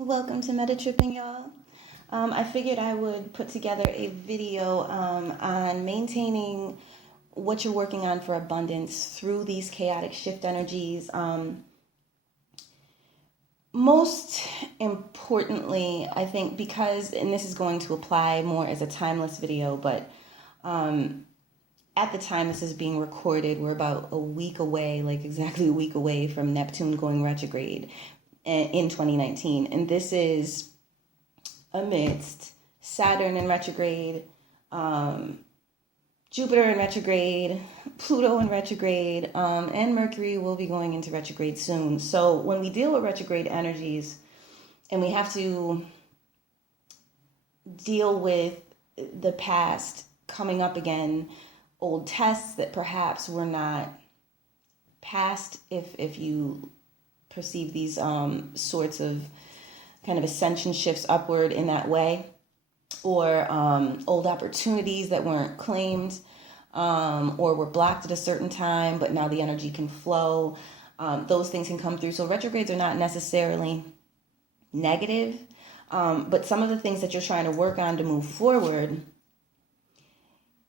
Welcome to Meta Tripping, y'all. I figured I would put together a video on maintaining what you're working on for abundance through these chaotic shift energies. Most importantly, I think because, and this is going to apply more as a timeless video, but at the time this is being recorded, we're about a week away, like exactly a week away from Neptune going retrograde in 2019. And this is amidst Saturn in retrograde, Jupiter in retrograde, Pluto in retrograde, and Mercury will be going into retrograde soon. So when we deal with retrograde energies and we have to deal with the past coming up again, old tests that perhaps were not passed, if you perceive these sorts of kind of ascension shifts upward in that way, or old opportunities that weren't claimed or were blocked at a certain time, but now the energy can flow. Those things can come through. So retrogrades are not necessarily negative, but some of the things that you're trying to work on to move forward,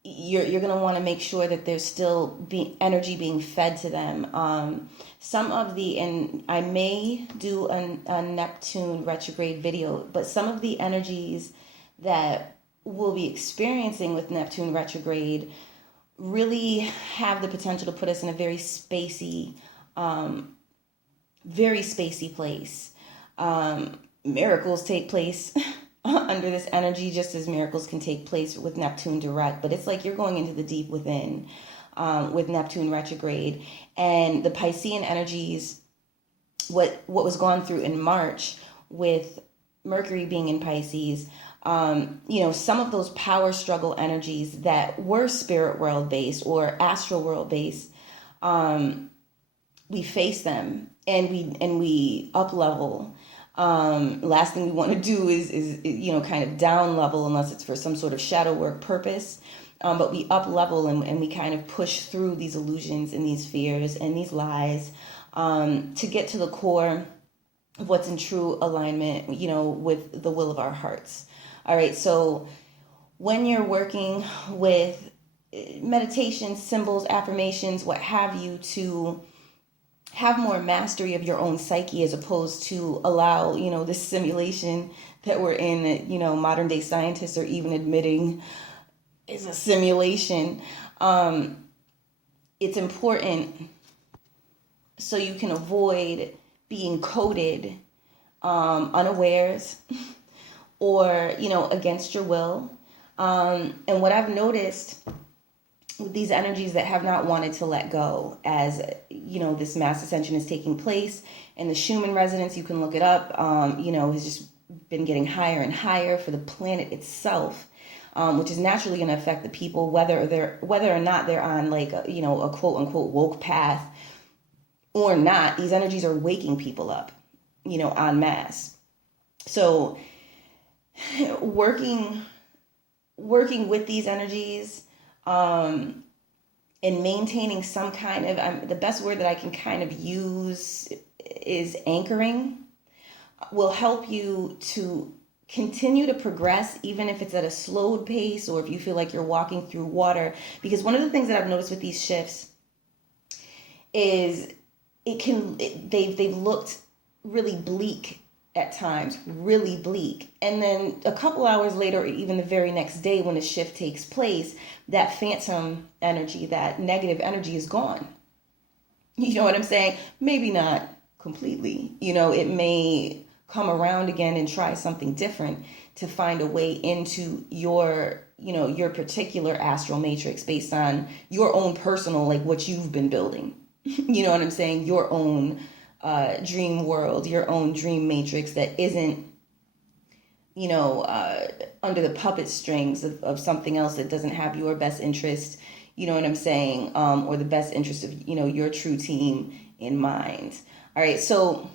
you're going to want to make sure that there's still energy being fed to them. Some of the, and I may do a Neptune retrograde video, but some of the energies that we'll be experiencing with Neptune retrograde really have the potential to put us in a very spacey place. Miracles take place under this energy, just as miracles can take place with Neptune direct. But it's like you're going into the deep within with Neptune retrograde. And the Piscean energies, what was gone through in March with Mercury being in Pisces, some of those power struggle energies that were spirit world based or astral world based, we face them and we up level. Last thing we want to do is kind of down level unless it's for some sort of shadow work purpose. But we up level and we kind of push through these illusions and these fears and these lies to get to the core of what's in true alignment, with the will of our hearts. All right. So when you're working with meditation, symbols, affirmations, what have you, to have more mastery of your own psyche as opposed to allow, this simulation that we're in that, modern day scientists are even admitting is a simulation. It's important so you can avoid being coded unawares or, against your will. And what I've noticed with these energies that have not wanted to let go as, this mass ascension is taking place, and the Schumann resonance, you can look it up, has just been getting higher and higher for the planet itself, which is naturally going to affect the people, whether or not they're on like, a quote unquote woke path or not. These energies are waking people up, en masse. So working with these energies, and maintaining some kind of, the best word that I can kind of use is anchoring, will help you to continue to progress, even if it's at a slowed pace or if you feel like you're walking through water. Because one of the things that I've noticed with these shifts is they've looked really bleak at times, really bleak. And then a couple hours later, or even the very next day when the shift takes place, that phantom energy, that negative energy is gone. You know what I'm saying? Maybe not completely. It may come around again and try something different to find a way into your particular astral matrix based on your own personal, like what you've been building. You know what I'm saying? Your own dream world, your own dream matrix that isn't, under the puppet strings of something else that doesn't have your best interest, you know what I'm saying? Or the best interest of, your true team in mind. All right. So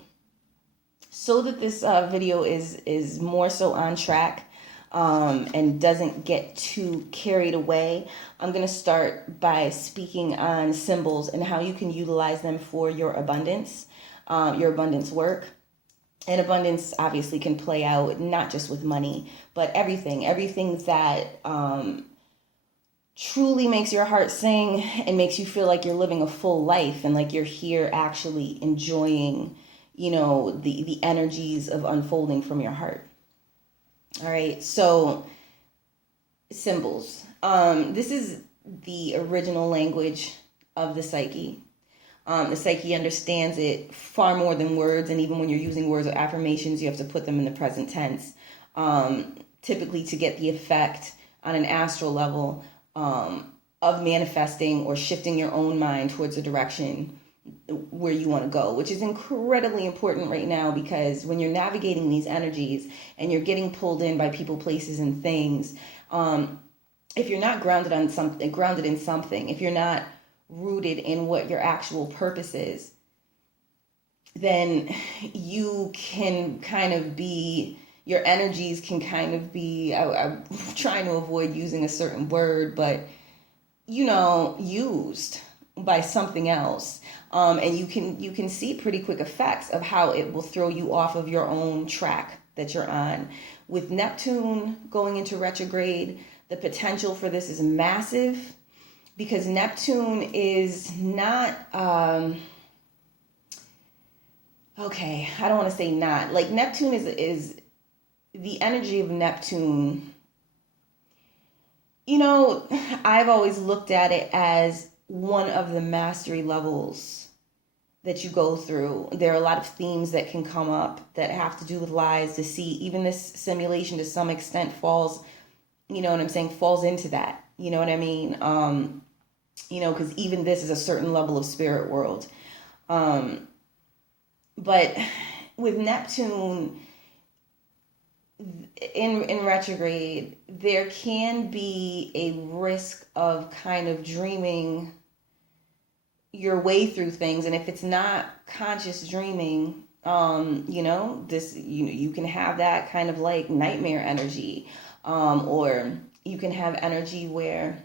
that this video is more so on track, and doesn't get too carried away, I'm going to start by speaking on symbols and how you can utilize them for your abundance work. And abundance obviously can play out not just with money, but everything that truly makes your heart sing and makes you feel like you're living a full life and like you're here actually enjoying, the energies of unfolding from your heart. All right, so symbols. This is the original language of the psyche. The psyche understands it far more than words, and even when you're using words or affirmations, you have to put them in the present tense, typically to get the effect on an astral level of manifesting or shifting your own mind towards a direction where you want to go, which is incredibly important right now, because when you're navigating these energies and you're getting pulled in by people, places, and things, if you're not grounded in something, if you're not rooted in what your actual purpose is, then you can kind of be, your energies can kind of be, I'm trying to avoid using a certain word, but used by something else. And you can see pretty quick effects of how it will throw you off of your own track that you're on. With Neptune going into retrograde, the potential for this is massive, because Neptune is not, okay, I don't want to say not. Like, Neptune is the energy of Neptune. I've always looked at it as one of the mastery levels that you go through. There are a lot of themes that can come up that have to do with lies, deceit. Even this simulation to some extent falls, falls into that. You know what I mean? Because even this is a certain level of spirit world. But with Neptune in retrograde, there can be a risk of kind of dreaming your way through things. And if it's not conscious dreaming, you can have that kind of like nightmare energy, or you can have energy where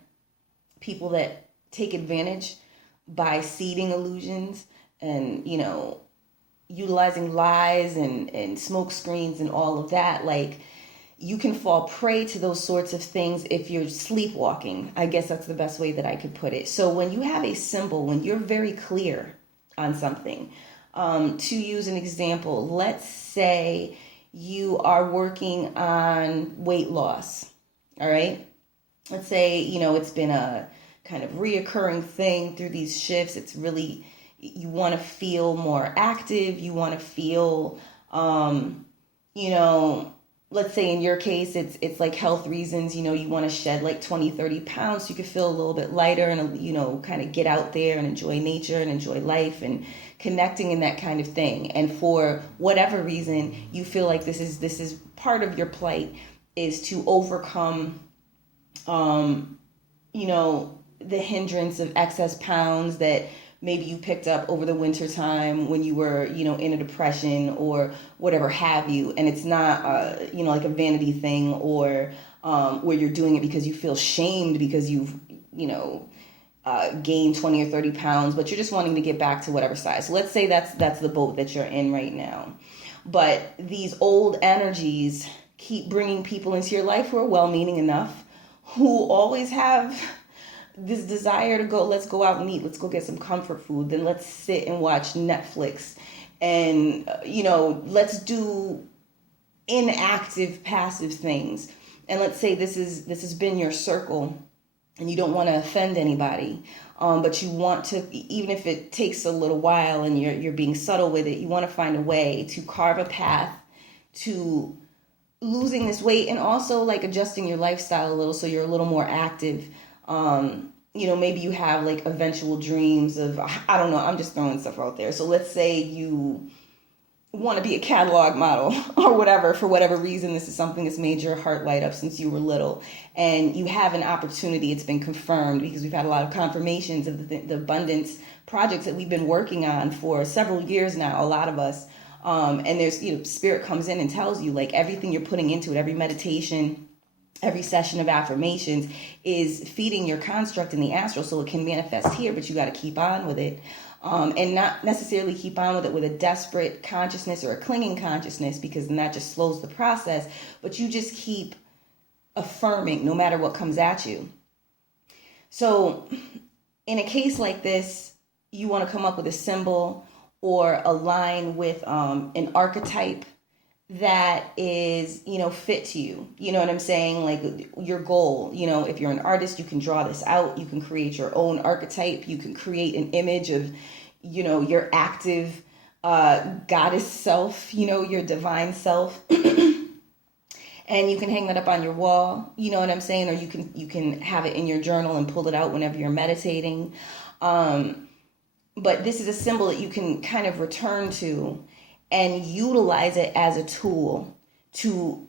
people that take advantage by seeding illusions and, utilizing lies and smoke screens and all of that, like, you can fall prey to those sorts of things if you're sleepwalking. I guess that's the best way that I could put it. So when you have a symbol, when you're very clear on something, to use an example, let's say you are working on weight loss, all right? Let's say, it's been a kind of reoccurring thing through these shifts. It's really, you want to feel more active. You want to feel, let's say in your case, it's like health reasons, you want to shed like 20, 30 pounds so you can feel a little bit lighter and, kind of get out there and enjoy nature and enjoy life and connecting and that kind of thing. And for whatever reason, you feel like this is part of your plight, is to overcome, the hindrance of excess pounds that maybe you picked up over the winter time when you were, in a depression or whatever have you. And it's not, like a vanity thing, or where you're doing it because you feel shamed because you've, gained 20 or 30 pounds, but you're just wanting to get back to whatever size. So let's say that's the boat that you're in right now. But these old energies keep bringing people into your life who are well-meaning enough, who always have this desire to go, let's go out and eat, let's go get some comfort food, then let's sit and watch Netflix, and let's do inactive, passive things. And let's say this has been your circle, and you don't want to offend anybody, but you want to, even if it takes a little while and you're being subtle with it, you want to find a way to carve a path to losing this weight, and also like adjusting your lifestyle a little so you're a little more active. Maybe you have like eventual dreams of, I don't know, I'm just throwing stuff out there. So let's say you want to be a catalog model or whatever, for whatever reason, this is something that's made your heart light up since you were little, and you have an opportunity. It's been confirmed because we've had a lot of confirmations of the abundance projects that we've been working on for several years now, a lot of us. And there's, spirit comes in and tells you, like, everything you're putting into it, every meditation, every session of affirmations is feeding your construct in the astral so it can manifest here, but you got to keep on with it. and not necessarily keep on with it with a desperate consciousness or a clinging consciousness, because then that just slows the process. But you just keep affirming no matter what comes at you. So in a case like this, you want to come up with a symbol or align with an archetype that is, fit to you. You know what I'm saying? Like your goal, if you're an artist, you can draw this out. You can create your own archetype. You can create an image of, your active goddess self, your divine self. And you can hang that up on your wall, you know what I'm saying? Or you can have it in your journal and pull it out whenever you're meditating. But this is a symbol that you can kind of return to and utilize it as a tool to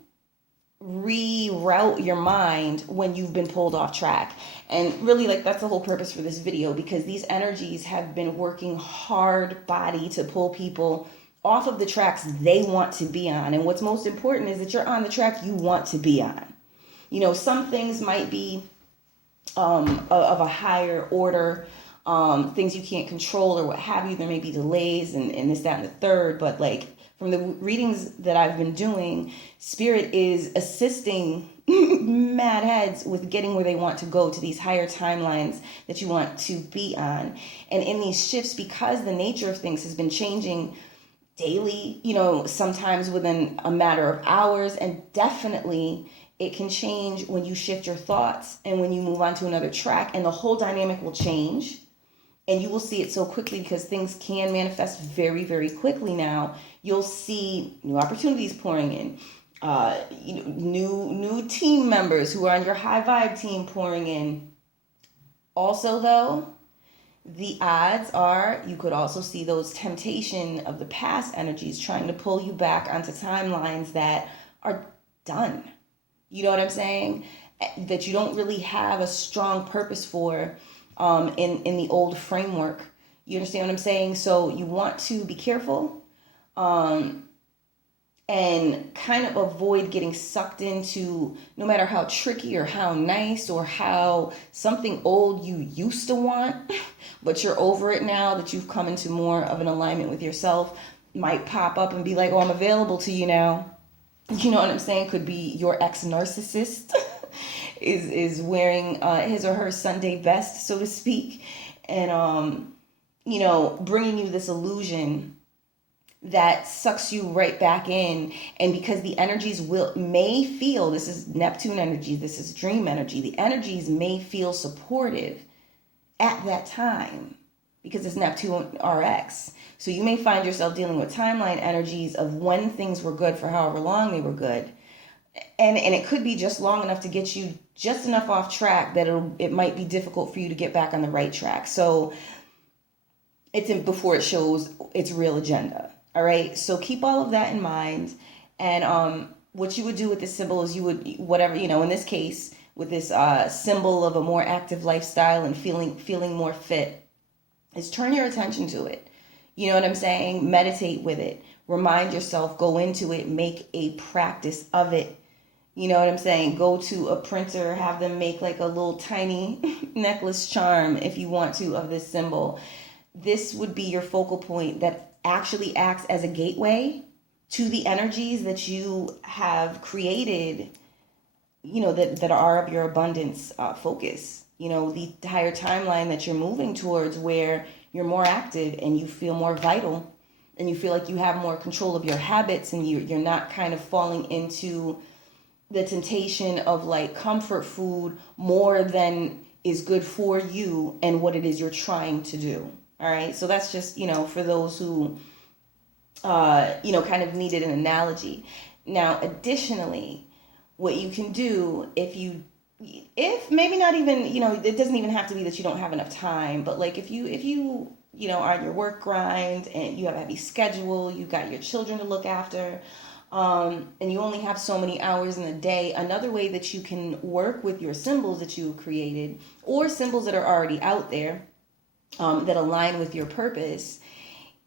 reroute your mind when you've been pulled off track. And really, like, that's the whole purpose for this video, because these energies have been working hard body to pull people off of the tracks they want to be on. And what's most important is that you're on the track you want to be on. Some things might be of a higher order, things you can't control or what have you. There may be delays and this, that, and the third. But like from the readings that I've been doing, Spirit is assisting mad heads with getting where they want to go, to these higher timelines that you want to be on. And in these shifts, because the nature of things has been changing daily, sometimes within a matter of hours, and definitely it can change when you shift your thoughts and when you move on to another track, and the whole dynamic will change. And you will see it so quickly because things can manifest very, very quickly now. You'll see new opportunities pouring in, new team members who are on your high vibe team pouring in. Also, though, the odds are you could also see those temptation of the past energies trying to pull you back onto timelines that are done. You know what I'm saying? That you don't really have a strong purpose for in the old framework. You understand what I'm saying? So you want to be careful and kind of avoid getting sucked into, no matter how tricky or how nice or how something old you used to want, but you're over it now that you've come into more of an alignment with yourself, might pop up and be like, oh, I'm available to you now. You know what I'm saying? Could be your ex-narcissist is wearing his or her Sunday best, so to speak, and bringing you this illusion that sucks you right back in. And because the energies may feel, this is Neptune energy, this is dream energy, the energies may feel supportive at that time because it's Neptune RX. So you may find yourself dealing with timeline energies of when things were good for however long they were good. And it could be just long enough to get you just enough off track that it might be difficult for you to get back on the right track. So it's before it shows its real agenda. All right. So keep all of that in mind. And what you would do with this symbol is you would, whatever, in this case, with this symbol of a more active lifestyle and feeling more fit, is turn your attention to it. You know what I'm saying? Meditate with it. Remind yourself, go into it, make a practice of it. You know what I'm saying? Go to a printer, have them make like a little tiny necklace charm if you want to of this symbol. This would be your focal point that actually acts as a gateway to the energies that you have created, that are of your abundance focus. The higher timeline that you're moving towards, where you're more active and you feel more vital and you feel like you have more control of your habits, and you're not kind of falling into the temptation of like comfort food more than is good for you and what it is you're trying to do. All right. So that's just, for those who, kind of needed an analogy. Now, additionally, what you can do if maybe not even, it doesn't even have to be that you don't have enough time, but like if you are on your work grind and you have a heavy schedule, you got your children to look after, and you only have so many hours in the day, another way that you can work with your symbols that you created, or symbols that are already out there that align with your purpose,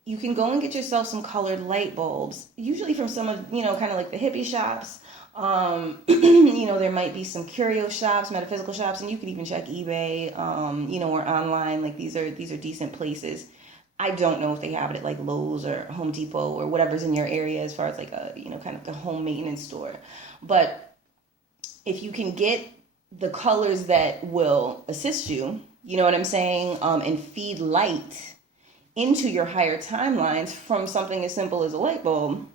you can go and get yourself some colored light bulbs, usually from some of, kind of like the hippie shops. There might be some curio shops, metaphysical shops, and you can even check eBay, or online. Like these are decent places. I don't know if they have it at like Lowe's or Home Depot or whatever's in your area as far as like a, kind of the home maintenance store. But if you can get the colors that will assist you, you know what I'm saying, and feed light into your higher timelines from something as simple as a light bulb.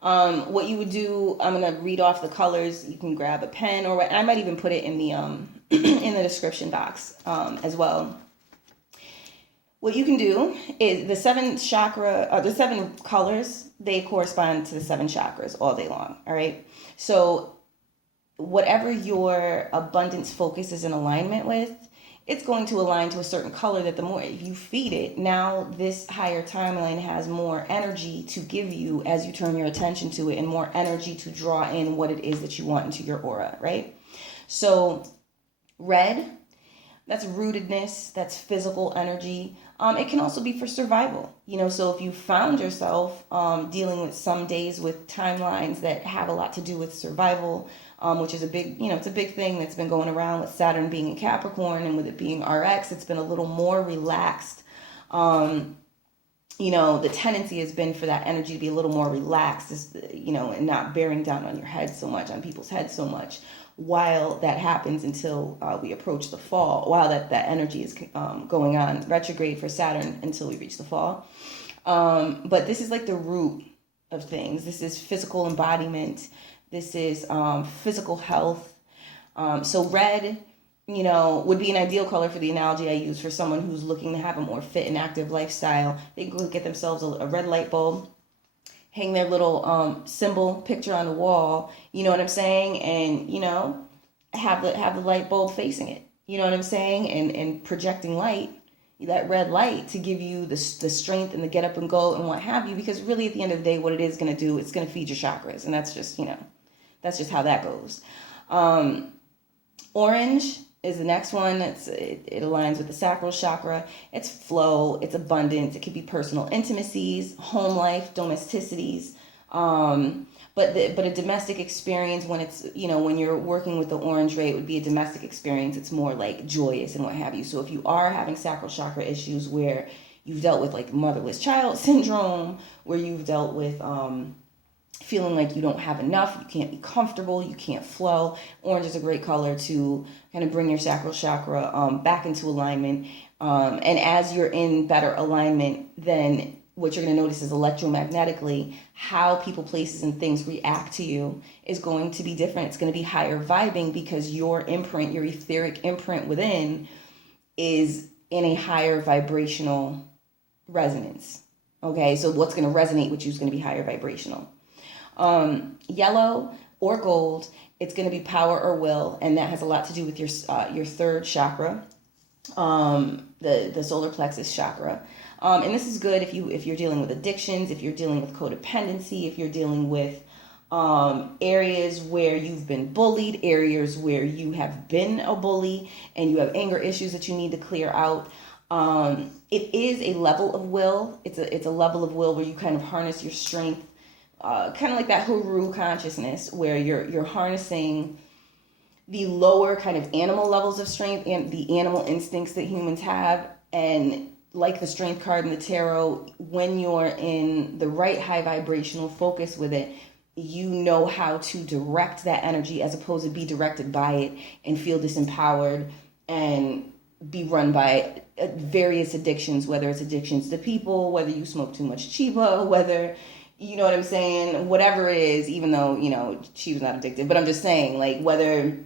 What you would do, I'm gonna read off the colors. You can grab a pen, or I might even put it in the in the description box as well. What you can do is the the 7 colors, they correspond to the 7 chakras all day long. All right. So whatever your abundance focus is in alignment with, it's going to align to a certain color that the more you feed it, now this higher timeline has more energy to give you as you turn your attention to it, and more energy to draw in what it is that you want into your aura, right? So red, that's rootedness, that's physical energy. It can also be for survival, so if you found yourself dealing with some days with timelines that have a lot to do with survival, which is a big, it's a big thing that's been going around with Saturn being in Capricorn, and with it being RX, it's been a little more relaxed. The tendency has been for that energy to be a little more relaxed, and not bearing down on your head so much, on people's heads so much, while that happens until we approach the fall, while that energy is going on retrograde for Saturn until we reach the fall. But this is like the root of things. This is physical embodiment. This is physical health. So red, would be an ideal color for the analogy I use for someone who's looking to have a more fit and active lifestyle. They can go get themselves a red light bulb, hang their little symbol picture on the wall, you know what I'm saying? And, have the light bulb facing it, you know what I'm saying? And projecting light, that red light, to give you the strength and the get up and go and what have you, because really at the end of the day, what it is going to do, it's going to feed your chakras. And that's just, that's just how that goes. Orange is the next one. It aligns with the sacral chakra. It's flow, it's abundance. It could be personal intimacies, home life, domesticities. But a domestic experience, when it's, when you're working with the orange ray, it would be a domestic experience. It's more like joyous and what have you. So if you are having sacral chakra issues where you've dealt with like motherless child syndrome, where you've dealt with feeling like you don't have enough, you can't be comfortable, you can't flow, orange is a great color to kind of bring your sacral chakra back into alignment. And as you're in better alignment, then what you're going to notice is electromagnetically how people, places, and things react to you is going to be different. It's going to be higher vibing because your imprint, your etheric imprint within, is in a higher vibrational resonance. Okay, so what's going to resonate with you is going to be higher vibrational. Yellow or gold, it's going to be power or will, and that has a lot to do with your third chakra, the solar plexus chakra. And this is good if you're dealing with addictions, if you're dealing with codependency, if you're dealing with areas where you've been bullied, areas where you have been a bully, and you have anger issues that you need to clear out. It is a level of will. It's a level of will where you kind of harness your strength, kind of like that Huru consciousness, where you're harnessing the lower kind of animal levels of strength and the animal instincts that humans have. And like the strength card in the tarot, when you're in the right high vibrational focus with it, you know how to direct that energy as opposed to be directed by it and feel disempowered and be run by various addictions, whether it's addictions to people, whether you smoke too much chiba, whether, you know what I'm saying, whatever it is, even though, chiba's not addictive, but I'm just saying, like, whether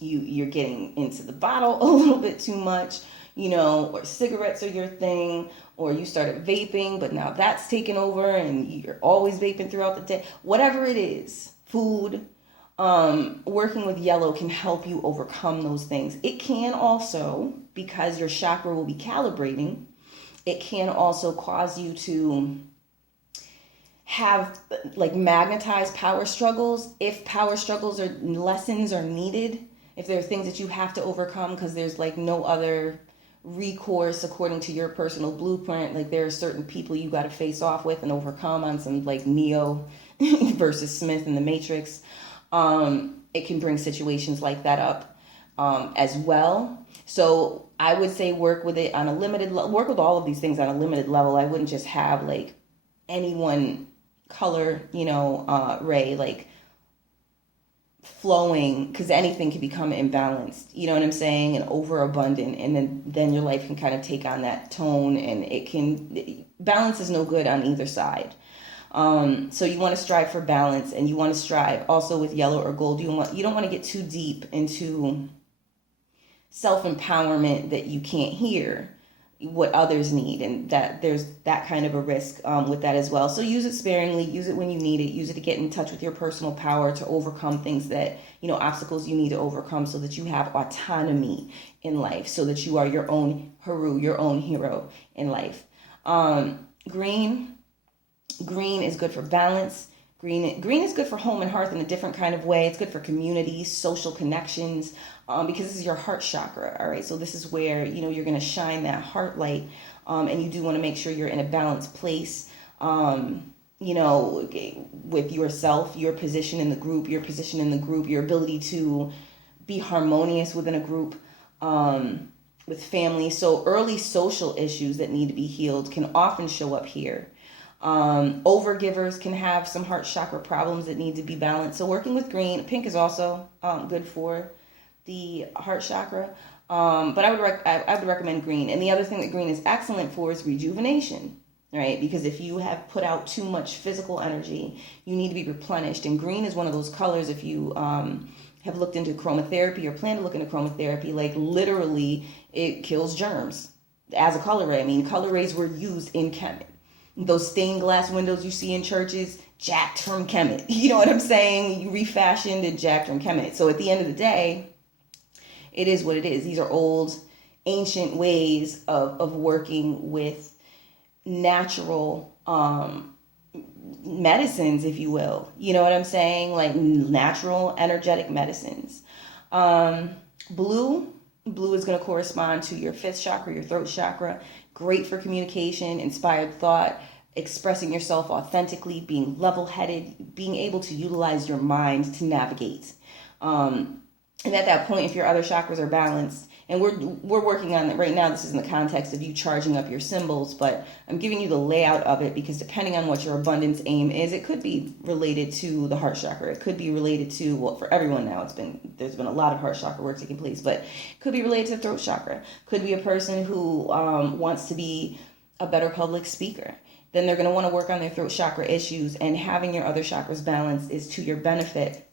you're getting into the bottle a little bit too much, or cigarettes are your thing, or you started vaping, but now that's taken over and you're always vaping throughout the day. Whatever it is, food, working with yellow can help you overcome those things. It can also, because your chakra will be calibrating, it can also cause you to have like magnetized power struggles. If power struggles or lessons are needed, if there are things that you have to overcome because there's like no other recourse according to your personal blueprint, like there are certain people you got to face off with and overcome on some like Neo versus Smith in the Matrix, it can bring situations like that up as well. So I would say work with it on a work with all of these things on a limited level. I wouldn't just have like any one color, ray, like flowing, because anything can become imbalanced, you know what I'm saying, and overabundant, and then your life can kind of take on that tone, and balance is no good on either side. So you want to strive for balance, and you want to strive also with yellow or gold. You don't want to get too deep into self-empowerment that you can't hear what others need, and that there's that kind of a risk with that as well. So use it sparingly, use it when you need it, use it to get in touch with your personal power, to overcome things that, obstacles you need to overcome, so that you have autonomy in life, so that you are your own your own hero in life. Green is good for balance. Green is good for home and hearth in a different kind of way. It's good for community, social connections, because this is your heart chakra. All right, so this is where you're going to shine that heart light, and you do want to make sure you're in a balanced place. With yourself, your position in the group, your ability to be harmonious within a group, with family. So early social issues that need to be healed can often show up here. Overgivers can have some heart chakra problems that need to be balanced. So working with green, pink is also good for the heart chakra. But I would recommend green. And the other thing that green is excellent for is rejuvenation, right? Because if you have put out too much physical energy, you need to be replenished. And green is one of those colors, if you have looked into chromotherapy or plan to look into chromotherapy, like literally it kills germs as a color ray. I mean, color rays were used in Kemet. Those stained glass windows you see in churches, jacked from Kemet. You know what I'm saying? You refashioned and jacked from Kemet. So at the end of the day, it is what it is. These are old, ancient ways of working with natural medicines, if you will. You know what I'm saying? Like natural, energetic medicines. Blue is going to correspond to your fifth chakra, your throat chakra. Great for communication, inspired thought, expressing yourself authentically, being level-headed, being able to utilize your mind to navigate. And at that point, if your other chakras are balanced, and we're working on it right now, this is in the context of you charging up your symbols, but I'm giving you the layout of it because depending on what your abundance aim is, it could be related to the heart chakra. It could be related to, well, for everyone now, there's been a lot of heart chakra work taking place, but it could be related to the throat chakra. Could be a person who wants to be a better public speaker. Then they're going to want to work on their throat chakra issues, and having your other chakras balanced is to your benefit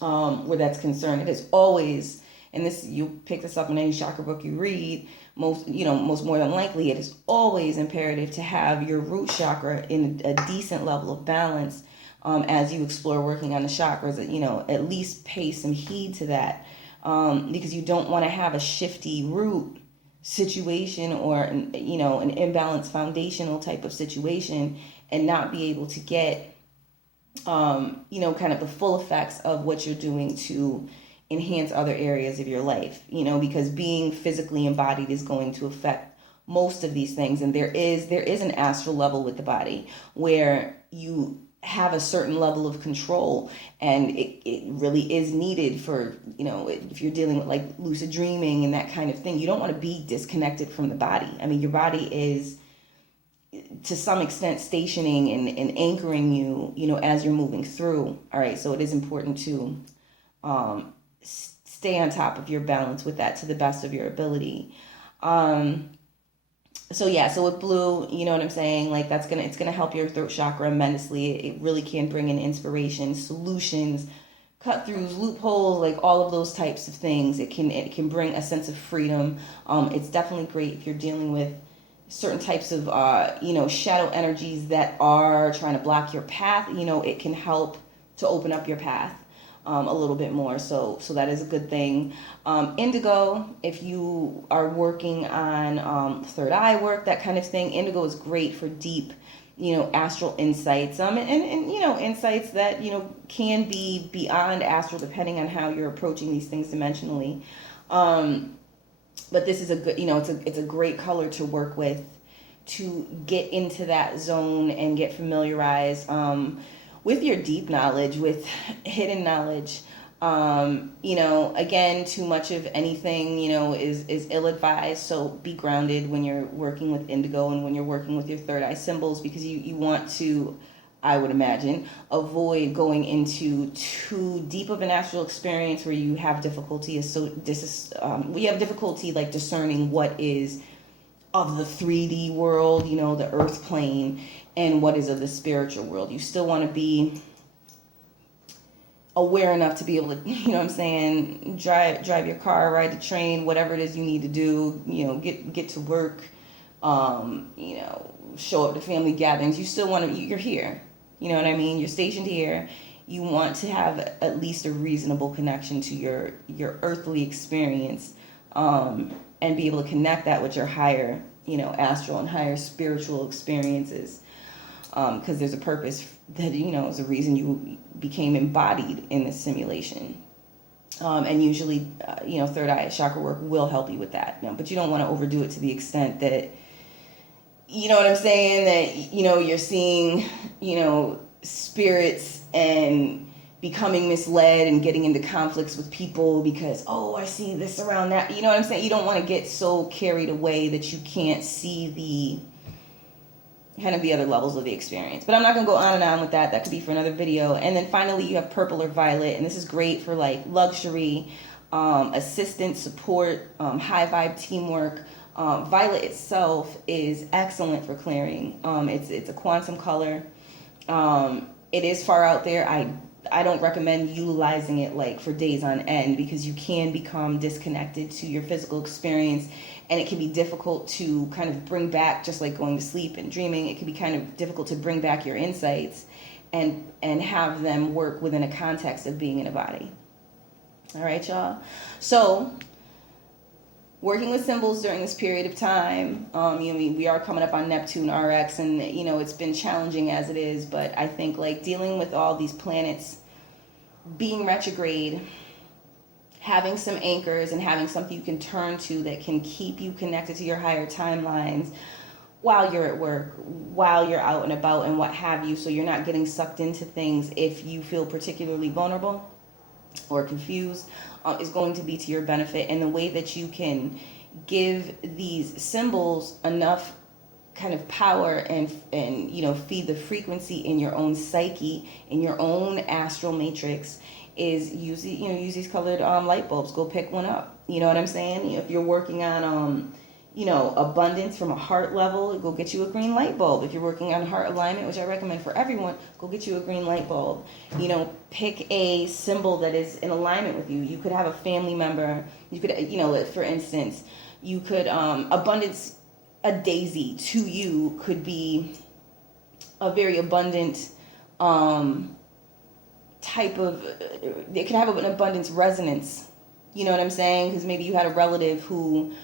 where that's concerned. It is always, and this, you pick this up in any chakra book you read, most more than likely, it is always imperative to have your root chakra in a decent level of balance as you explore working on the chakras. At least pay some heed to that, because you don't want to have a shifty root situation or an imbalanced foundational type of situation and not be able to get kind of the full effects of what you're doing to enhance other areas of your life, because being physically embodied is going to affect most of these things. And there is an astral level with the body where you have a certain level of control, and it really is needed for, if you're dealing with like lucid dreaming and that kind of thing. You don't want to be disconnected from the body. I mean, your body is to some extent stationing and anchoring you, as you're moving through. All right. So it is important to stay on top of your balance with that to the best of your ability. So with blue, you know what I'm saying? Like it's gonna help your throat chakra immensely. It really can bring in inspiration, solutions, cut throughs, loopholes, like all of those types of things. It can bring a sense of freedom. It's definitely great if you're dealing with certain types of shadow energies that are trying to block your path. It can help to open up your path a little bit more. So that is a good thing. Indigo, if you are working on third eye work, that kind of thing, indigo is great for deep, astral insights. And insights that, can be beyond astral depending on how you're approaching these things dimensionally. But this is a good, it's a great color to work with to get into that zone and get familiarized with your deep knowledge, with hidden knowledge, Again, too much of anything, is ill-advised. So be grounded when you're working with indigo and when you're working with your third eye symbols, because you want to, I would imagine, avoid going into too deep of an astral experience where you have difficulty. We have difficulty like discerning what is of the 3D world, the earth plane, and what is of the spiritual world. You still want to be aware enough to be able to, drive your car, ride the train, whatever it is you need to do, get to work, show up to family gatherings. You still want to, you're here. You know what I mean? You're stationed here. You want to have at least a reasonable connection to your earthly experience, and be able to connect that with your higher, astral and higher spiritual experiences. Because there's a purpose that, is a reason you became embodied in this simulation. And usually, third eye chakra work will help you with that. But you don't want to overdo it to the extent that, you know what I'm saying, that, you're seeing, spirits and becoming misled and getting into conflicts with people because, oh, I see this around that. You know what I'm saying? You don't want to get so carried away that you can't see the other levels of the experience. But I'm not going to go on and on with that. That could be for another video. And then finally, you have purple or violet. And this is great for like luxury, assistance, support, high vibe teamwork. Violet itself is excellent for clearing. It's a quantum color. It is far out there. I don't recommend utilizing it like for days on end, because you can become disconnected to your physical experience, and it can be difficult to kind of bring back, just like going to sleep and dreaming. It can be kind of difficult to bring back your insights and have them work within a context of being in a body. All right, y'all. So working with symbols during this period of time, we are coming up on Neptune RX, and it's been challenging as it is, but I think like dealing with all these planets being retrograde, having some anchors and having something you can turn to that can keep you connected to your higher timelines while you're at work, while you're out and about and what have you, so you're not getting sucked into things if you feel particularly vulnerable or confused, is going to be to your benefit. And the way that you can give these symbols enough kind of power and feed the frequency in your own psyche, in your own astral matrix, is use these colored light bulbs. Go pick one up. You know what I'm saying? If you're working on abundance from a heart level, go get you a green light bulb. If you're working on heart alignment, which I recommend for everyone, go get you a green light bulb. Pick a symbol that is in alignment with you. You could have a family member. You could, for instance, you could, abundance, a daisy to you could be a very abundant type of, it could have an abundance resonance. You know what I'm saying? Because maybe you had a relative who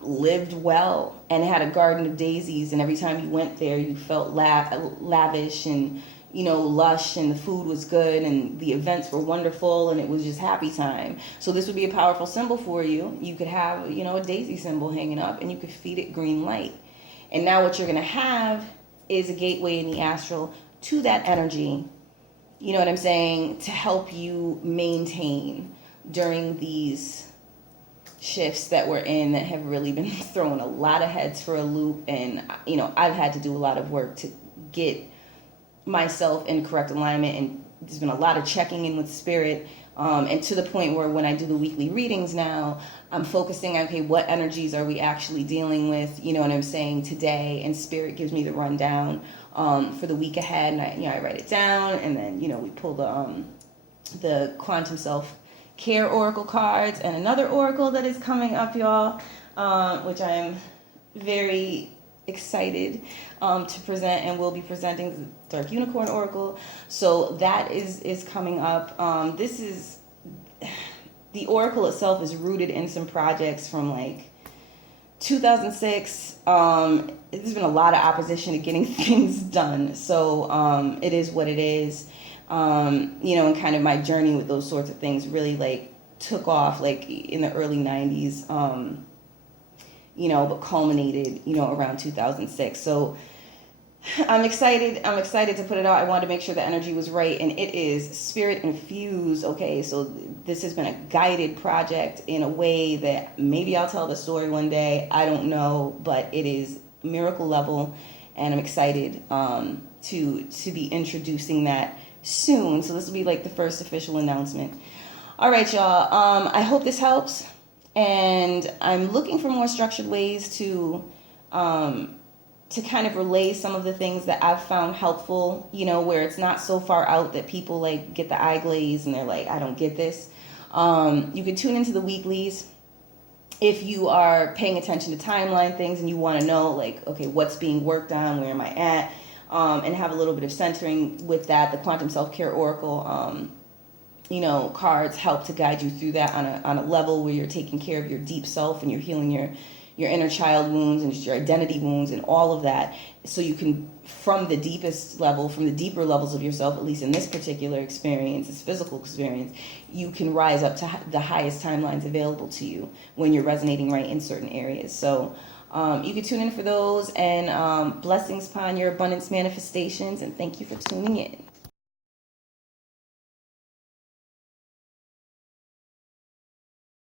lived well and had a garden of daisies, and every time you went there you felt lavish and lush, and the food was good and the events were wonderful and it was just happy time. So this would be a powerful symbol for you. You could have a daisy symbol hanging up, and you could feed it green light, and now what you're going to have is a gateway in the astral to that energy, you know what I'm saying, to help you maintain during these shifts that we're in that have really been throwing a lot of heads for a loop. And I've had to do a lot of work to get myself in correct alignment, and there's been a lot of checking in with spirit, and to the point where when I do the weekly readings now, I'm focusing on, okay, what energies are we actually dealing with, you know what I'm saying, today, and spirit gives me the rundown for the week ahead, and I write it down, and then we pull the quantum self care oracle cards, and another oracle that is coming up, y'all, which I'm very excited to present, and will be presenting the Dark Unicorn Oracle. So that is coming up. This is, the oracle itself is rooted in some projects from like 2006. There's been a lot of opposition to getting things done, so it is what it is. And kind of my journey with those sorts of things really like took off like in the early 90s, but culminated, around 2006. So I'm excited. I'm excited to put it out. I wanted to make sure the energy was right, and it is spirit infused. Okay, so this has been a guided project in a way that maybe I'll tell the story one day. I don't know, but it is miracle level, and I'm excited to be introducing that soon. So this will be like the first official announcement. All right, y'all. I hope this helps, and I'm looking for more structured ways to kind of relay some of the things that I've found helpful, where it's not so far out that people like get the eye glaze and they're like, I don't get this. You can tune into the weeklies if you are paying attention to timeline things and you want to know, like, okay, what's being worked on, where am I at, and have a little bit of centering with that. The Quantum Self-Care Oracle, cards help to guide you through that on a level where you're taking care of your deep self and you're healing your inner child wounds and your identity wounds and all of that, so you can, from the deepest level, from the deeper levels of yourself, at least in this particular experience, this physical experience, you can rise up to the highest timelines available to you when you're resonating right in certain areas. So you can tune in for those, and blessings upon your abundance manifestations, and thank you for tuning in.